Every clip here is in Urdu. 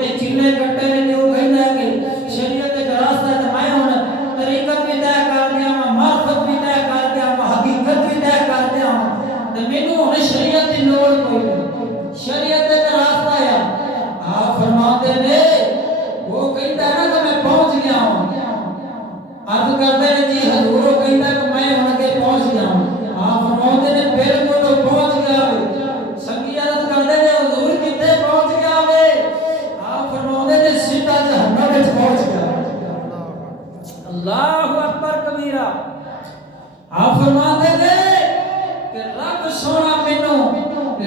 نے چلے کٹے نے جو کہندا کہ شریعت دا راستہ تے میں ہن طریقت بھی طے کر دیا معرفت بھی طے کر دیا حقیقت بھی طے کر دیا تے مینوں ہن شریعت دی لوڑ کوئی نہیں شریعت دا راستہ ہے آپ فرماتے نے وہ کہندا ہے نا کہ میں پہنچ گیا ہوں عرض کرتے ہیں جی حضور وہ کہندا ہے کہ میں ہن اگے پہنچ گیا ہوں آپ فرماتے نے بالکل تو پہنچ گیا ہے سنگی عرض کرتے ہیں حضور کتے پہنچ گیا ہے آپ فرماتے نے سیدھا جہنم وچ پہنچ گیا اللہ اکبر کبیرہ آپ فرماتے ہیں کہ رب سونا مینوں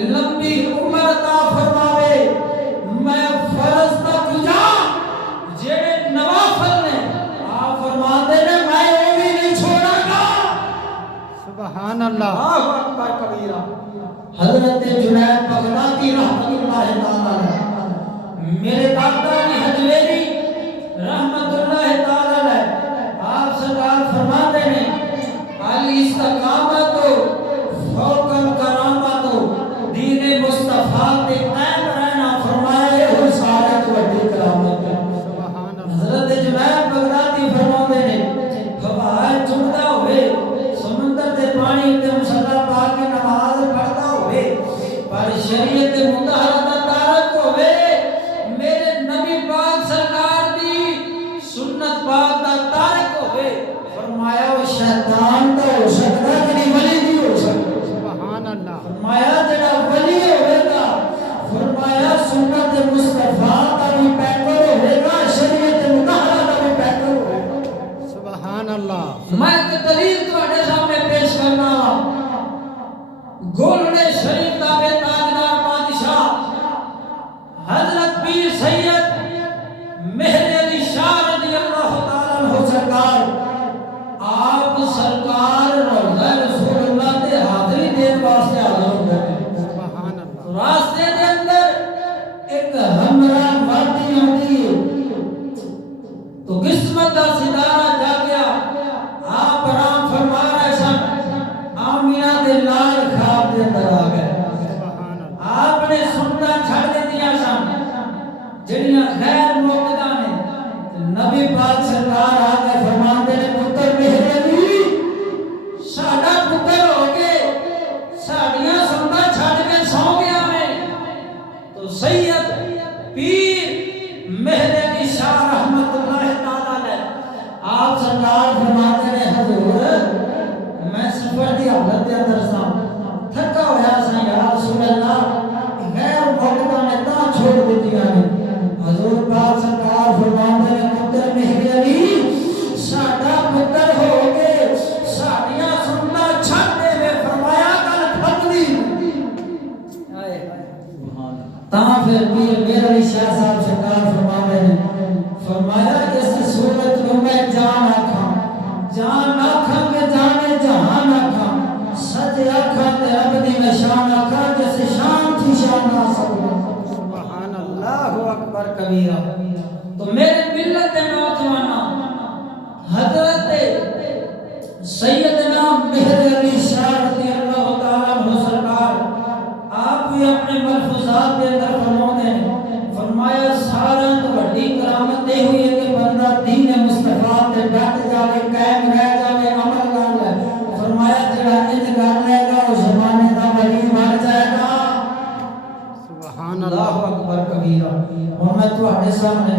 لمبی عمر عطا فرماوے میں فرض تک جا جڑے نوافل نے آپ فرماتے ہیں میں وہ بھی نہیں چھوڑا گا سبحان اللہ اللہ اکبر کبیرہ حضرت جنید بغدادی رحمۃ اللہ تعالی علیہ میرے دادا کی حجویری رحمۃ اللہ تعالی علیہ آپ سرکار فرماتے ہیں الاستقامت فوق الکرامت دین مصطفیٰ کے قائم رہنا فرمایا وہ سارے بڑی کرامت ہے حضرت جنید بغدادی فرماتے ہیں ہوا چڑھتا ہوئے سمندر کے پانی تے مصلا پا کے نماز پڑھتا ہوئے پر شریعت مطہرہ دا تارک ہوئے میرے نبی پاک سرکار دی سنت پاک دا تارک ہوئے فرمایا وہ شیطان تو ہو سکتا کہ نہیں ولی نہیں ہو سکتا سبحان اللہ فرمایا جڑا ولی ہوئے گا فرمایا سنت مصطفیٰ کا بھی پیکر ہوئے گا شریعت مطہرہ کا بھی پیکر ہوئے گا سبحان اللہ میں ایک دلیل تواڈے سامنے پیش کرنا گولڑے شریف دا بے تاجدار بادشاہ حضرت پیر سید مہر علی شاہ رضی اللہ تعالی عنہ سرکار آپ سرکار روضہ رسول اللہ تے حاضری دین واسطے حاضر ہوندے ہیں سبحان اللہ راستے دے اندر ایک ہمراہ وادی ہوندی ہے تو قسمت دا ستارہ جاگیا آپ آرام فرما رہے سن آمینہ دے لال خواب دے اندر آ گئے آپ نے سننا چھڑ دیا سن جڑیاں غیر موقعہ نے نبی پاک سرکار آ گئے فرماندے نے پتر مہر علی ساڈا پتر ہو کے ساڈیاں سننا چھڑ کے سو گیا ہے تو سید پیر مہر علی شاہ رحمت اللہ تعالی علیہ آپ سرکار فرماتے ہیں حضور میں سفر دی حالت دے اندر سا تھکا ہویا سا یا رسول اللہ غیر موقعہ نے تا چھوڑ دتیاں نے حضور پاک سرکار فرماتے ہیں پتر مہر علی ساڈا پتر ہو کے ساڈیاں سننا چھڈ دے وے فرمایا گل پھٹدی ہائے سبحان اللہ تا پھر پیر مہر علی شاہ صاحب سرکار فرماتے ہیں فرمایا اس صورت میں میں جان آکھاں کہ جانے جہان آکھاں سچ آکھاں تے رب دی میں شان آکھاں جس شان تھی شان نہ سکوں سبحان اللہ اکبر کبیرہ تو میرے ملت دے نوجواناں حضرت سیدنا مہر علی شاہ رضی اللہ تعالی عنہ سرکار آپ بھی اپنے ملفوظات کے اندر فرماتے ہیں فرمایا سارا تو بڑی کرامت دے ہوئی ہے کہ بندہ دین مصطفیٰ تے ڈٹ جاوے قائم رہ جاوے عمل کر لے فرمایا جڑا انج کر لے گا وہ زمانے دا ولی بن جائے گا سبحان اللہ اکبر کبیرہ اور میں تواڈے سامنے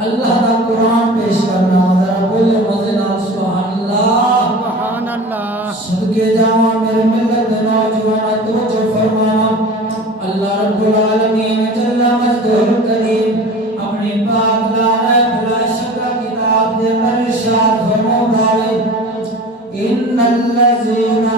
اللہ دا قرآن پیش کرنا ذرا بولے مزے نال سبحان اللہ سبحان اللہ صدقے جاواں میرے ملت دے نوجواناں توجہ فرمانا اللہ رب العالمین جل مجدہ الکریم اپنی پاک لا بلا شک کتاب دے اندر ارشاد فرماتا ہے ان الذین